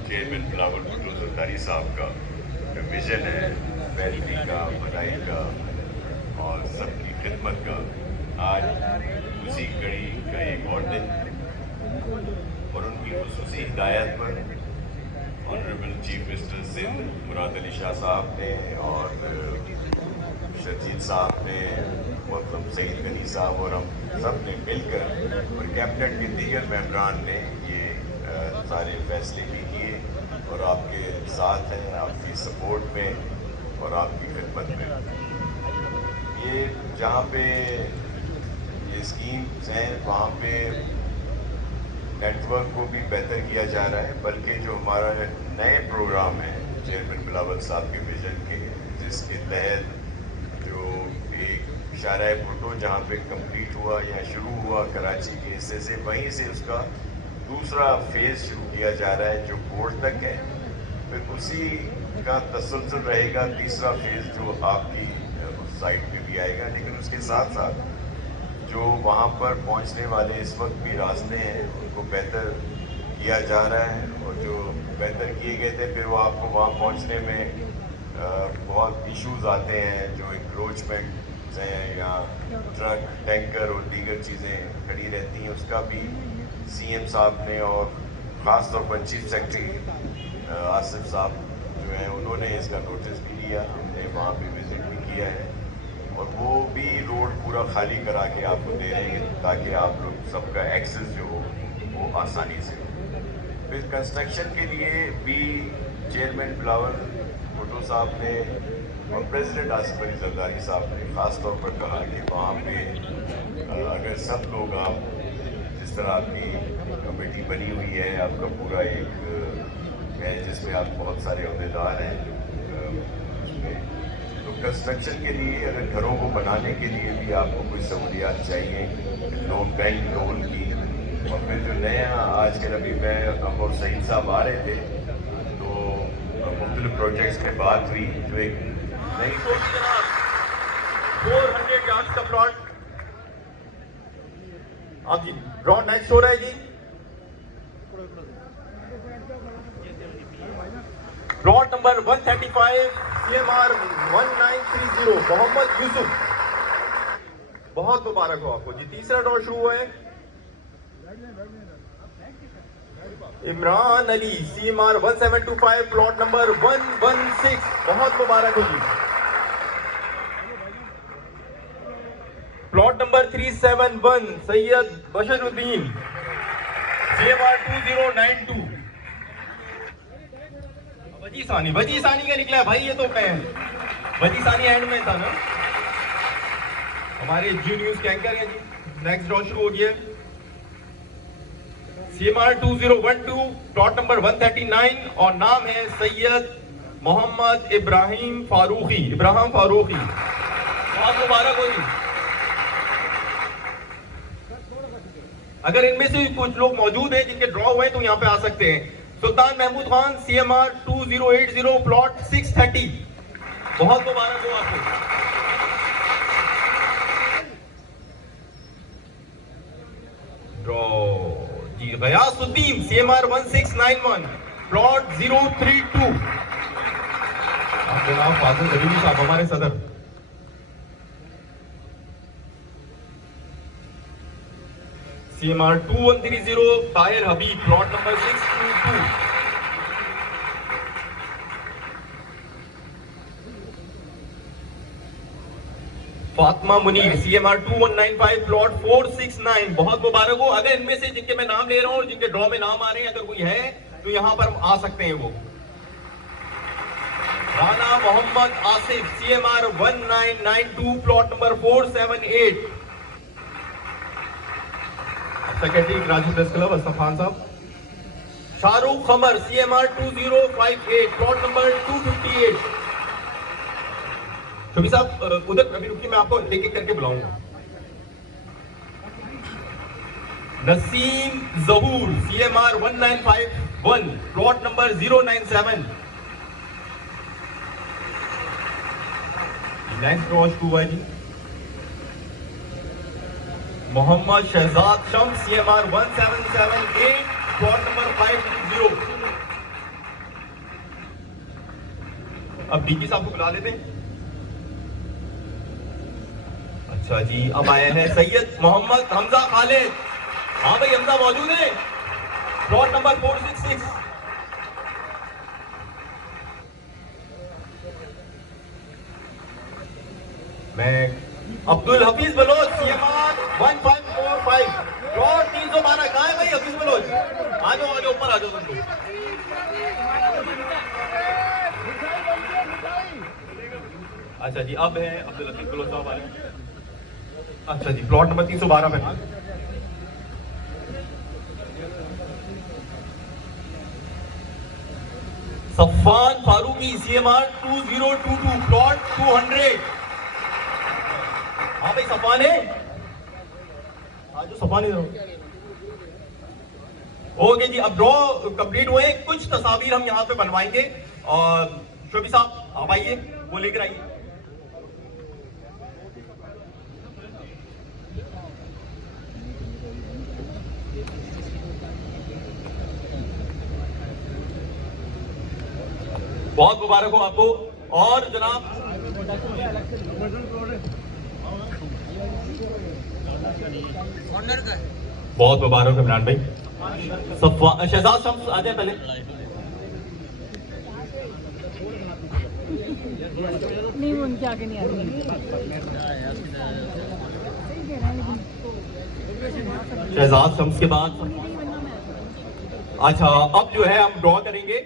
Chairman Bilawal Bhutto Zardari साहब का vision है बेहतरी का, भलाई का और सबकी खिदमत का। आज उसी कड़ी का एक और दिन और उनकी खुसूसी हिदायत पर honourable chief minister Sindh Murad Ali Shah साहब ने और शर्जील साहब ने, मतलब सईद गनी साहब और हम सब ने मिलकर और कैबिनेट के दीगर मेंबरान ने ये सारे फैसले भी किए और आपके साथ हैं, आपकी सपोर्ट में और आपकी खिदमत में। ये जहाँ पे ये स्कीम्स हैं वहाँ पे नेटवर्क को भी बेहतर किया जा रहा है, बल्कि जो हमारा नए प्रोग्राम है चेयरमैन बिलावल साहब के विजन के, जिसके तहत जो एक शाहराह भुट्टो जहाँ पे कंप्लीट हुआ या शुरू हुआ कराची के हिस्से से, वहीं से उसका दूसरा फेज़ शुरू किया जा रहा है जो कोर्ट तक है। फिर उसी का तसलसल रहेगा तीसरा फेज़ जो आपकी उस साइड पे भी आएगा। लेकिन उसके साथ साथ जो वहाँ पर पहुँचने वाले इस वक्त भी रास्ते हैं उनको बेहतर किया जा रहा है और जो बेहतर किए गए थे फिर वो आपको वहाँ पहुँचने में बहुत इश्यूज आते हैं, जो इंक्रोचमेंट हैं या ट्रक टैंकर और दीगर चीज़ें खड़ी रहती हैं। उसका भी सीएम साहब ने और ख़ास तौर पर चीफ सेक्रेटरी आसिफ साहब जो हैं उन्होंने इसका नोटिस भी लिया, हमने वहाँ पे विज़िट भी किया है और वो भी रोड पूरा खाली करा के आपको दे रहे हैं ताकि आप लोग सबका एक्सेस जो हो वो आसानी से हो। फिर कंस्ट्रक्शन के लिए भी चेयरमैन बिलावल भुट्टो साहब ने और प्रेसिडेंट आसिफ अली ज़रदारी साहब ने ख़ास तौर पर कहा कि वहाँ पे अगर सब लोग आप जिस तरह आपकी कमेटी बनी हुई है, आपका पूरा एक है जिसमें आप बहुत सारे अहदेदार हैं उसमें, तो कंस्ट्रक्शन के लिए अगर घरों को बनाने के लिए भी आपको कुछ सहूलियात चाहिए, लोन बैंक लोन की। और फिर जो नया आजकल अभी मैं और सईद साहब आ रहे थे तो मुख्तलिफ प्रोजेक्ट्स में बात हुई, जो एक नई 400 यार्ड्स का प्लॉट आप जी ड्रॉ नेक्स्ट हो रहा है जी। Plot number 135 CMR 1930 Mohammad Yusuf, बहुत मुबारक हो आपको जी। तीसरा ड्रॉ शुरू हुआ है। Imran Ali CMR 1725 plot number 116, बहुत मुबारक हो जी। Plot number 371 Syed Bashiruddin CMR 2092। वजी सानी का निकला है भाई, ये तो मैं वजी सानी एंड में था ना, हमारे जी न्यूज के एंकर हैं जी। नेक्स्ट ड्रॉ शुरू हो गया। CMR 2012 प्लॉट नंबर 139 और नाम है सैयद मोहम्मद इब्राहिम फारूकी। बहुत मुबारक हो जी। अगर इनमें से कुछ लोग मौजूद हैं जिनके ड्रॉ हुए तो यहाँ पे आ सकते हैं। सुल्तान महमूद खान CMR 2080 प्लॉट 630, बहुत मुबारक हो आपको। ड्रॉ जी गयासुद्दीन CMR 1691 प्लॉट 032। आपके नाम फाजिल जबीरी साहब हमारे सदर। CMR 2130 Tahir Habib plot number 622। Fatima Munir CMR 2195 प्लॉट 469, बहुत मुबारक हो। अगर इनमें से जिनके मैं नाम ले रहा हूं और जिनके ड्रॉ में नाम आ रहे हैं अगर कोई है तो यहां पर आ सकते हैं वो। Rana Mohammad Asif CMR 1992 plot number 478। Secretary Karachi press club Asaf Khan साहब। Shahrukh Qamar CMR 2058 plot number 258। Shobhi साहब उधर अभी रुकिए, मैं आपको एक एक करके बुलाऊंगा। Naseem Zahoor CMR 1951 plot number 097। Next draw शुरू हुआ जी। Mohammad Shahzad Shams CMR 1778 plot number 520। अब डीजी साहब को बुला लेते हैं। अच्छा जी, अब आए हैं सैयद मोहम्मद हमजा खालिद। हाँ भाई, हमजा मौजूद है, प्लॉट नंबर 466। मैं अब्दुल हफीज बलोच CMR 1545 प्लॉट 312। कहाँ है भाई हफीज बलोच? आ जाओ ऊपर आ जाओ तुम लोग। अच्छा जी, अब है अब्दुल हफीज बलोच साहब वाले। अच्छा जी, प्लॉट नंबर 312 पे। Safan Farooqui CMR 2022 plot 200। हाँ भाई, सफ़ान है, आज जो सफ़ान है। ओके जी, अब ड्रॉ कंप्लीट हुए। कुछ तस्वीर हम यहाँ पे बनवाएंगे और शोभी साहब आप आइए, वो लेकर आइए। बहुत मुबारक हो आपको। और जनाब बहुत मुबारक है इमरान भाई। शहजाद शम्स आ जाए पहले। नहीं, वो उनके आगे नहीं आती। शहजाद शम्स के बाद अच्छा, अब जो है हम ड्रॉ करेंगे